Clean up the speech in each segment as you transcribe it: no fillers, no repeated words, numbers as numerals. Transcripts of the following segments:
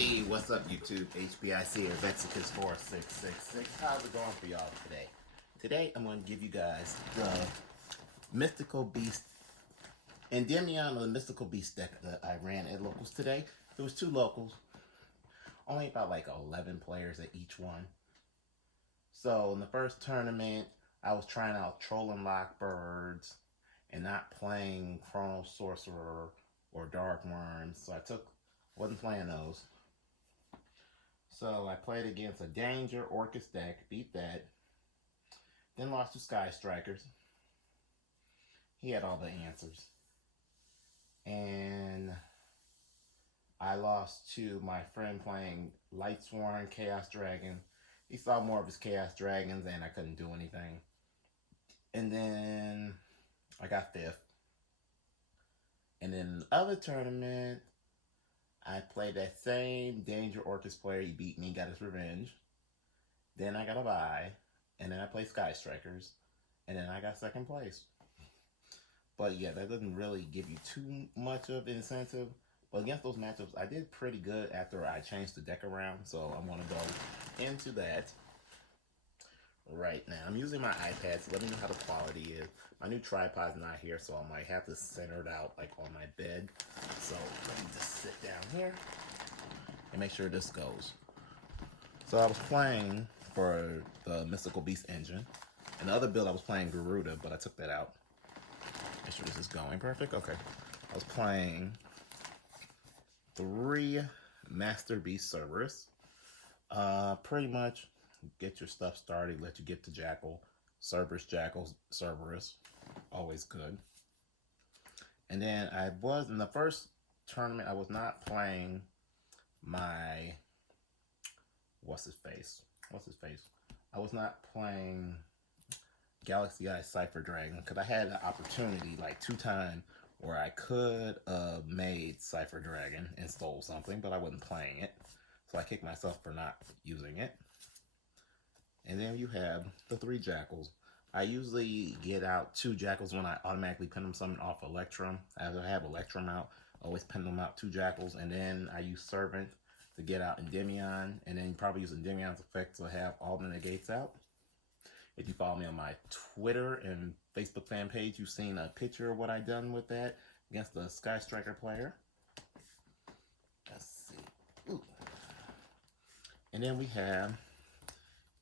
Hey, what's up YouTube? HBIC or Vexicus4666. How's it going for y'all today? Today I'm going to give you guys the Mythical Beast, Endymion or the Mythical Beast deck that I ran at locals today. There was 2 locals, only about like 11 players at each one. So in the first tournament, I was trying out Trolling Lockbirds and not playing Chrono Sorcerer or Dark Worms. So wasn't playing those. So I played against a Danger Orcus deck, beat that. Then lost to Sky Strikers. He had all the answers. And I lost to my friend playing Lightsworn Chaos Dragon. He saw more of his Chaos Dragons and I couldn't do anything. And then I got 5th. And then in the other tournament, I played that same Danger Orcus player. He beat me, got his revenge. Then I got a bye. And then I played Sky Strikers. And then I got 2nd place. But yeah, that doesn't really give you too much of an incentive. But against those matchups, I did pretty good after I changed the deck around. So I'm going to go into that right now. I'm using my iPad, so let me know how the quality is. My new tripod's not here, so I might have to center it out like on my bed. So let me just sit down here and make sure this goes. So I was playing for the Mythical Beast engine. And the other build I was playing Garuda, but I took that out. Make sure this is going perfect. Okay. I was playing 3 Master Beast Cerberus. Pretty much get your stuff started, let you get to Jackal. Cerberus, Jackal, Cerberus. Always good. And then I was, in the first tournament, I was not playing my, what's his face? I was not playing Galaxy Eye Cypher Dragon, because I had an opportunity like 2 times where I could have made Cypher Dragon and stole something, but I wasn't playing it. So I kicked myself for not using it. And then you have the 3 Jackals. I usually get out 2 Jackals when I automatically pin them something off Electrum. As I have Electrum out, I always pin them out 2 Jackals, and then I use Servant to get out Endymion, and then you probably use Endymion's effect to have all the negates out. If you follow me on my Twitter and Facebook fan page, you've seen a picture of what I done with that against the Sky Striker player. Let's see. Ooh. And then we have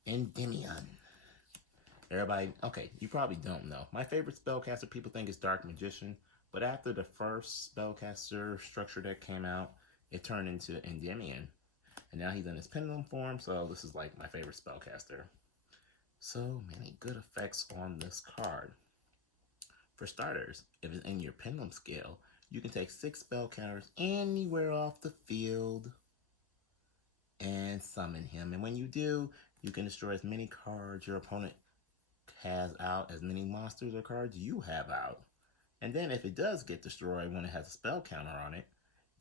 Endymion. Everybody, okay, you probably don't know. My favorite spellcaster, people think is Dark Magician, but after the first spellcaster structure that came out, it turned into Endymion. And now he's in his pendulum form, so this is like my favorite spellcaster. So many good effects on this card. For starters, if it's in your pendulum scale, you can take 6 spell counters anywhere off the field and summon him. And when you do, you can destroy as many cards your opponent has out, as many monsters or cards you have out. And then if it does get destroyed when it has a spell counter on it,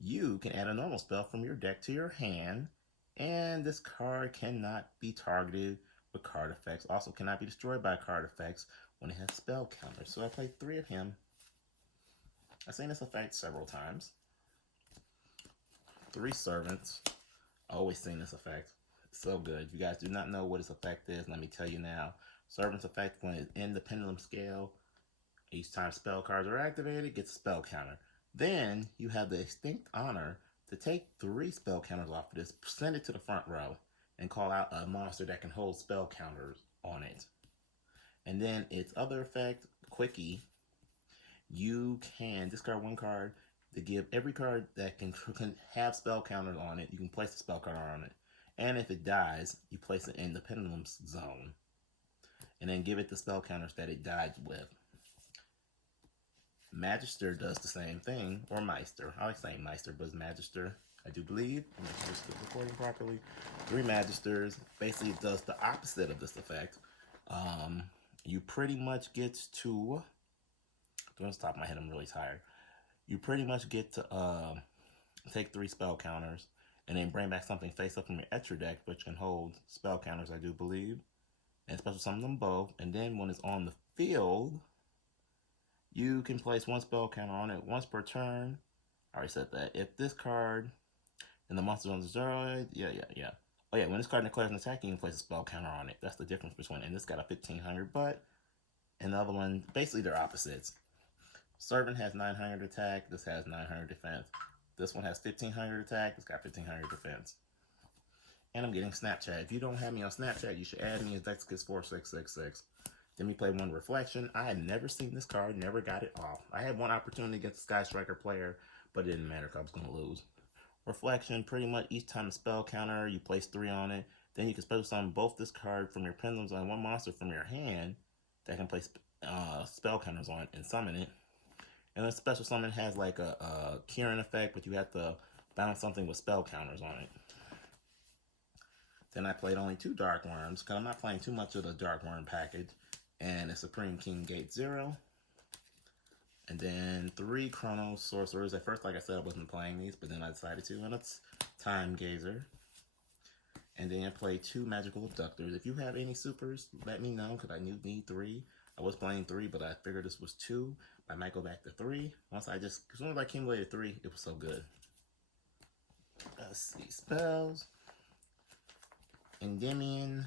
you can add a normal spell from your deck to your hand, and this card cannot be targeted with card effects. Also cannot be destroyed by card effects when it has spell counters. So I played 3 of him. I've seen this effect several times. 3 Servants. Always seen this effect. It's so good. If you guys do not know what its effect is, let me tell you now. Servant's effect, when it's in the pendulum scale, each time spell cards are activated, gets a spell counter. Then you have the distinct honor to take 3 spell counters off of this, send it to the front row, and call out a monster that can hold spell counters on it. And then its other effect, Quickie, you can discard 1 card to give every card that can have spell counters on it, you can place a spell counter on it. And if it dies, you place it in the pendulum zone. And then give it the spell counters that it died with. Magister does the same thing, or Meister. I like saying Meister, but it's Magister, I do believe. I'm not sure it's recording properly. 3 Magisters. Basically, it does the opposite of this effect. You pretty much get to... Don't stop my head, I'm really tired. You pretty much get to take 3 spell counters, and then bring back something face up from your Etcher deck, which can hold spell counters, I do believe. And special summon them both. And then when it's on the field, you can place 1 spell counter on it once per turn. I already said that. If this card And the monster on the Zeroid, yeah. Oh yeah, when this card declares an attack, you can place a spell counter on it. That's the difference between, and this got a 1500, but, and the other one, basically they're opposites. Servant has 900 attack, this has 900 defense. This one has 1500 attack, it's got 1500 defense. And I'm getting Snapchat. If you don't have me on Snapchat, you should add me as Dexkis4666. Then we play one Reflection. I had never seen this card, never got it off. I had one opportunity against the Sky Striker player, but it didn't matter because I was going to lose. Reflection, pretty much each time a spell counter, you place 3 on it. Then you can special summon both this card from your pendulums and one monster from your hand that can place spell counters on it and summon it. And then special summon has like a curing effect, but you have to bounce something with spell counters on it. Then I played only 2 Dark Worms, because I'm not playing too much of the Dark Worm package. And a Supreme King Gate 0. And then 3 Chrono Sorcerers. At first, like I said, I wasn't playing these, but then I decided to. And it's Time Gazer. And then I played 2 Magical Abductors. If you have any supers, let me know, because I need 3. I was playing 3, but I figured this was 2. I might go back to 3. As soon as I accumulated 3, it was so good. Let's see. Spells. Endymion.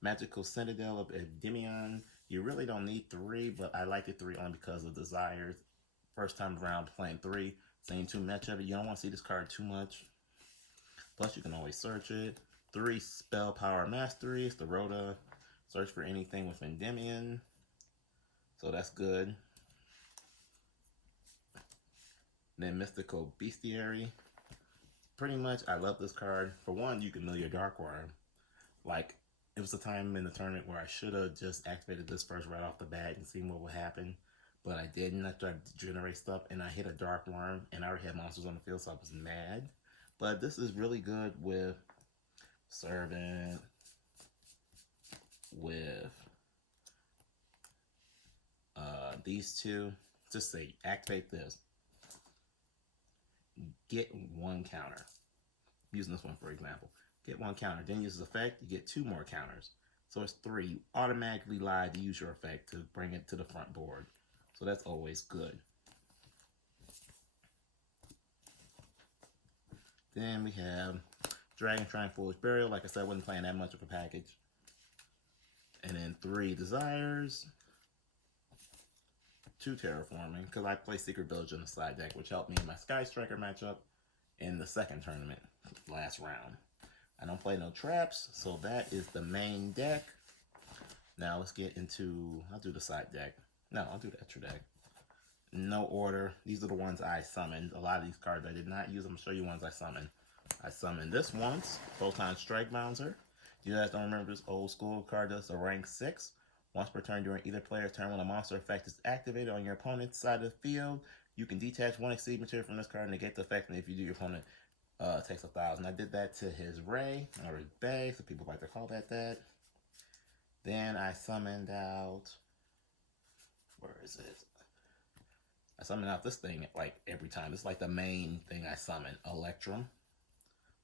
Magical Citadel of Endymion. You really don't need 3, but I like it 3 only because of desires. First time around playing 3, seeing too much of it. You don't want to see this card too much. Plus, you can always search it. 3 Spell Power Masteries. The Rhoda. Search for anything with Endymion. So that's good. Then Mythical Bestiary. Pretty much, I love this card. For one, you can mill your Dark Worm. Like, it was a time in the tournament where I should have just activated this first right off the bat and seen what would happen. But I didn't. I tried to generate stuff, and I hit a Dark Worm, and I already had monsters on the field, so I was mad. But this is really good with Servant, with these 2. Just say, activate this. Get 1 counter. Using this one, for example. Get 1 counter. Then use this effect, you get 2 more counters. So it's 3. You automatically lie to use your effect to bring it to the front board. So that's always good. Then we have Dragon Shrine Foolish Burial. Like I said, I wasn't playing that much of a package. And then 3 Desires. 2 Terraforming, because I play Secret Village in the side deck, which helped me in my Sky Striker matchup in the second tournament, last round. I don't play no traps, so that is the main deck. Now let's get into, I'll do the side deck. No, I'll do the extra deck. No order. These are the ones I summoned. A lot of these cards I did not use. I'm going to show you ones I summoned. I summoned this once, Photon Strike Bouncer. You guys don't remember this old school card does a rank 6. Once per turn during either player's turn, when a monster effect is activated on your opponent's side of the field, you can detach 1 Exceed material from this card and negate the effect, and if you do, your opponent takes 1,000. I did that to his Ray, or his Bay, so people like to call that. Then I summoned out, where is it? I summoned out this thing like every time. It's like the main thing I summon, Electrum.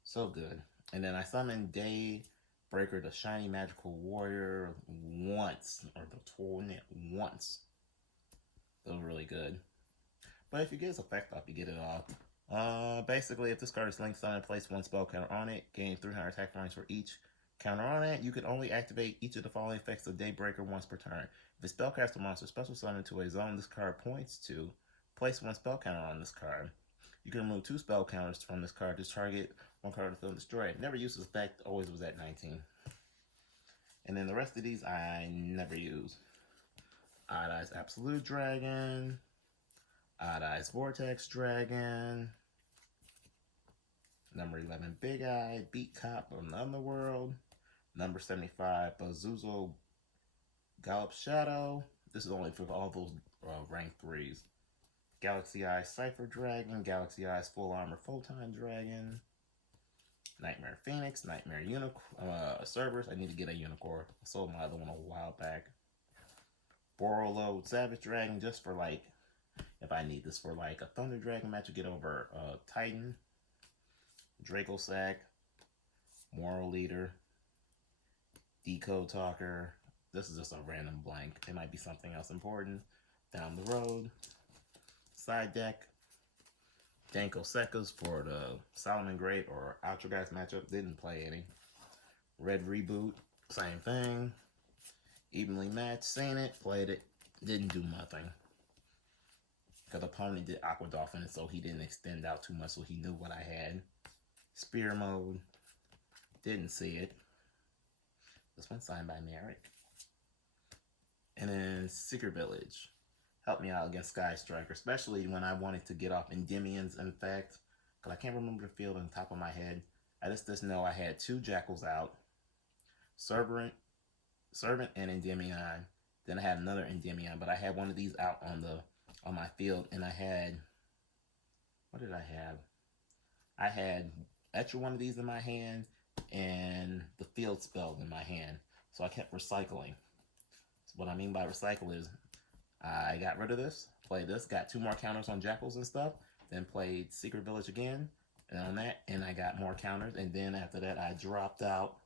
So good. And then I summoned Daybreaker, the Shiny Magical Warrior, once, or the Tornado once. That was really good. But if you get his effect off, you get it off. Basically, if this card is linked on, place 1 spell counter on it, gain 300 attack points for each counter on it. You can only activate each of the following effects of Daybreaker once per turn. If a spellcaster monster special summon to a zone this card points to, place 1 spell counter on this card. You can remove 2 spell counters from this card to target 1 card to fill and destroy it. Never used this effect, always was at 19. And then the rest of these I never use. Odd Eyes Absolute Dragon, Odd Eyes Vortex Dragon, number 11 Big Eye, Beat Cop from the Underworld, number 75 Bazuzo Gallop Shadow. This is only for all those rank 3s. Galaxy Eyes Cypher Dragon, Galaxy Eyes Full Armor Photon Dragon, Nightmare Phoenix, Nightmare Cerberus. I need to get a Unicorn. I sold my other one a while back. Borolo Savage Dragon, just for like, if I need this for like a Thunder Dragon match to get over Titan. Draco Sack, Moral Leader, Decode Talker. This is just a random blank. It might be something else important down the road. Side deck. Danko Sekas for the Solomon Great or Ultra Guys matchup. Didn't play any. Red Reboot, same thing. Evenly matched, seen it, played it, didn't do nothing. Because the opponent did Aqua Dolphin, so he didn't extend out too much, so he knew what I had. Spear Mode, didn't see it. This one's signed by Merrick. And then Secret Village. Helped me out against Sky Striker, especially when I wanted to get off Endymion's, in fact. Because I can't remember the field on the top of my head. I just know I had 2 Jackals out. Servant and Endymion. Then I had another Endymion, but I had one of these out on my field, and I had, what did I have? I had extra one of these in my hand and the field spell in my hand, so I kept recycling. So what I mean by recycle is I got rid of this, played this, got 2 more counters on Jackals and stuff, then played Secret Village again, and on that, and I got more counters, and then after that I dropped out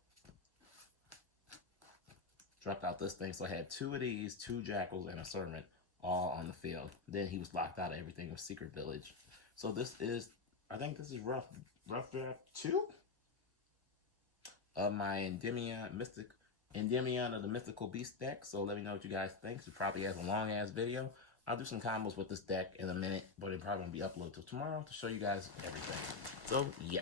this thing, so I had 2 of these, 2 Jackals, and a Servant, all on the field. Then he was locked out of everything with Secret Village. So this is, I think this is rough draft 2 of my Endymion of the Mythical Beast deck. So let me know what you guys think. It probably has a long ass video. I'll do some combos with this deck in a minute, but it probably won't be uploaded till tomorrow to show you guys everything. So yeah.